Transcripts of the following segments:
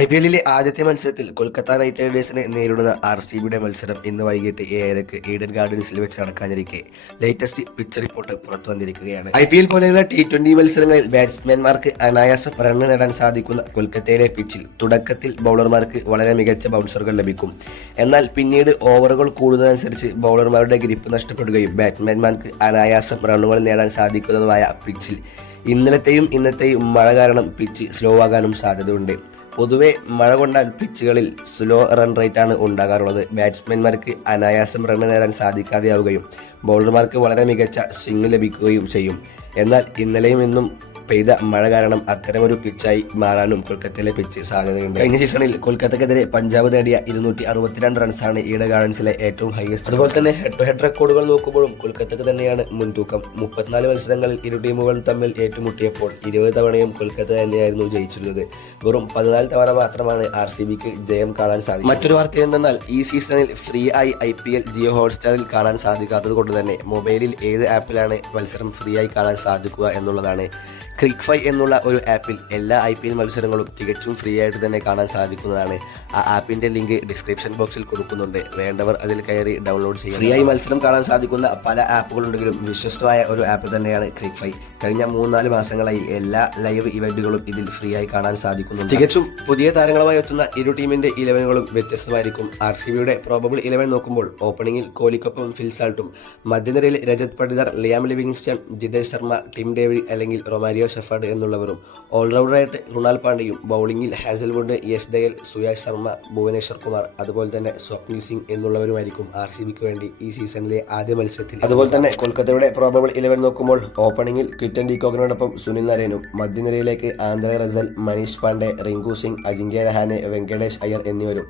I P എല്ലിലെ ആദ്യത്തെ മത്സരത്തിൽ Kolkata night റൈഡേഴ്സിനെ നേരിടുന്ന ആർ സി ബിയുടെ മത്സരം ഇന്ന് വൈകിട്ട് ഏഴരക്ക് ഈഡൻ ഗാർഡൻസിൽ വെച്ച് നടക്കാനിരിക്കെ. ലേറ്റസ്റ്റ് പിച്ച് റിപ്പോർട്ട് പുറത്തു വന്നിരിക്കുകയാണ്. ഐ പി എൽ പോലെയുള്ള ടി ട്വന്റി മത്സരങ്ങളിൽ ബാറ്റ്സ്മാൻമാർക്ക് അനായാസം റണ്ണ് നേടാൻ സാധിക്കുന്ന കൊൽക്കത്തയിലെ പിച്ചിൽ തുടക്കത്തിൽ ബൗളർമാർക്ക് വളരെ മികച്ച ബൗൺസറുകൾ ലഭിക്കും. എന്നാൽ പിന്നീട് ഓവറുകൾ കൂടുന്നതനുസരിച്ച് ബൗളർമാരുടെ ഗ്രിപ്പ് നഷ്ടപ്പെടുകയും ബാറ്റ്സ്മാൻമാർക്ക് അനായാസം റണ്ണുകൾ നേടാൻ സാധിക്കുന്നതുമായ പിച്ചിൽ ഇന്നലത്തെയും ഇന്നത്തെയും മഴ കാരണം പിച്ച് സ്ലോ ആകാനും സാധ്യതയുണ്ട്. പൊതുവെ മഴ കൊണ്ടാൽ പിച്ചുകളിൽ സ്ലോ റൺ റേറ്റ് ആണ് ഉണ്ടാകാറുള്ളത്. ബാറ്റ്സ്മാൻമാർക്ക് അനായാസം റൺ നേടാൻ സാധിക്കാതെയാവുകയും ബൗളർമാർക്ക് വളരെ മികച്ച സ്വിംഗ് ലഭിക്കുകയും ചെയ്യും. എന്നാൽ ഇന്നലെയും ഇന്നും പെയ്ത മഴ കാരണം അത്തരമൊരു പിച്ചായി മാറാനും കൊൽക്കത്തയിലെ പിച്ച് സാധ്യതയുണ്ട്. കഴിഞ്ഞ സീസണിൽ കൊൽക്കത്തക്കെതിരെ പഞ്ചാബ് നേടിയ ഇരുന്നൂറ്റി അറുപത്തിരണ്ട് റൺസാണ് ഈട ഗാർഡൻസിലെ ഏറ്റവും ഹൈയസ്റ്റ് അതുപോലെ തന്നെ ഹെഡ് ടു ഹെഡ് റെക്കോർഡുകൾ നോക്കുമ്പോഴും കൊൽക്കത്തക്ക് തന്നെയാണ് മുൻതൂക്കം. മുപ്പത്തിനാല് മത്സരങ്ങളിൽ ഇരു ടീമുകളും തമ്മിൽ ഏറ്റുമുട്ടിയപ്പോൾ ഇരുപത് തവണയും കൊൽക്കത്ത തന്നെയായിരുന്നു ജയിച്ചിരുന്നത്. വെറും പതിനാല് തവണ മാത്രമാണ് ആർ സി ബിക്ക് ജയം കാണാൻ സാധിക്കും മറ്റൊരു വാർത്ത എന്തെന്നാൽ ഈ സീസണിൽ ഫ്രീ ആയി ഐ പി എൽ ജിയോ ഹോട്ട്സ്റ്റാറിൽ കാണാൻ സാധിക്കാത്തത് കൊണ്ട് തന്നെ മൊബൈലിൽ ഏത് ആപ്പിലാണ് മത്സരം ഫ്രീ ആയി കാണാൻ സാധിക്കുക എന്നുള്ളതാണ് ക്രിക്ക് ഫൈ എന്നുള്ള ഒരു ആപ്പിൽ എല്ലാ ഐ പി എൽ മത്സരങ്ങളും തികച്ചും ഫ്രീ ആയിട്ട് തന്നെ കാണാൻ സാധിക്കുന്നതാണ്. ആ ആപ്പിന്റെ ലിങ്ക് ഡിസ്ക്രിപ്ഷൻ ബോക്സിൽ കൊടുക്കുന്നുണ്ട്. വേണ്ടവർ അതിൽ കയറി ഡൗൺലോഡ് ചെയ്യും ഫ്രീ ആയി മത്സരം കാണാൻ സാധിക്കുന്ന പല ആപ്പുകളുണ്ടെങ്കിലും വിശ്വസ്തമായ ഒരു ആപ്പ് തന്നെയാണ് ക്രിക്ക് ഫൈ കഴിഞ്ഞ മൂന്നാൽ മാസങ്ങളായി എല്ലാ ലൈവ് ഇവന്റുകളും ഇതിൽ ഫ്രീ ആയി കാണാൻ സാധിക്കുന്നുണ്ട്. തികച്ചും പുതിയ താരങ്ങളുമായി എത്തുന്ന ഇരു ടീമിന്റെ ഇലവനുകളും വ്യത്യസ്തമായിരിക്കും. ആർ സി ബിയുടെ പ്രോബബിൾ ഇലവൻ നോക്കുമ്പോൾ ഓപ്പണിംഗിൽ കോഹ്ലിക്കൊപ്പം ഫിൽസാൾട്ടും മധ്യനിരയിൽ Rajat Patidar Liam Livingstone Jitesh Sharma Tim David അല്ലെങ്കിൽ റൊമാരിയോ ഷെഫർഡ് എന്നുള്ളവരും ഓൾറൗണ്ടറായിട്ട് റുണാൽ പാണ്ഡ്യയും ബൗളിംഗിൽ ഹാസൽവുഡ് യശ് ദയൽ സുയാഷ് ശർമ്മ ഭുവനേശ്വർ കുമാർ അതുപോലെ തന്നെ സ്വപ്നിൽ സിംഗ് എന്നുള്ളവരുമായിരിക്കും ആർ സി ബിക്ക് വേണ്ടി ഈ സീസണിലെ ആദ്യ മത്സരത്തിൽ. അതുപോലെ തന്നെ കൊൽക്കത്തയുടെ പ്രോബബിൾ ഇലവൻ നോക്കുമ്പോൾ ഓപ്പണിംഗിൽ ക്വിറ്റൻ ഡിക്കോക്കിനോടൊപ്പം സുനിൽ നരേനും മധ്യനിരയിലേക്ക് ആന്ധ്ര റസൽ മനീഷ് പാണ്ഡെ റിങ്കു സിംഗ് അജിങ്ക്യ രഹാനെ വെങ്കടേഷ് അയ്യർ എന്നിവരും.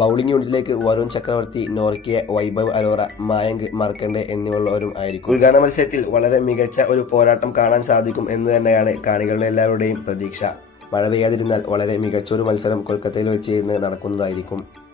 ബൗളിംഗ് യൂണിറ്റിലേക്ക് വരുൺ ചക്രവർത്തി നോർക്കിയ വൈഭവ് അരോറ മായങ്ക് മർക്കണ്ടെ എന്നിവരുള്ളവരും ആയിരിക്കും. ഉദ്ഘാടന മത്സരത്തിൽ വളരെ മികച്ച ഒരു പോരാട്ടം കാണാൻ സാധിക്കും എന്ന് തന്നെയാണ് കാണികളുടെ എല്ലാവരുടെയും പ്രതീക്ഷ. മഴ പെയ്യാതിരുന്നാൽ വളരെ മികച്ചൊരു മത്സരം കൊൽക്കത്തയിൽ വെച്ച് ഇന്ന് നടക്കുന്നതായിരിക്കും.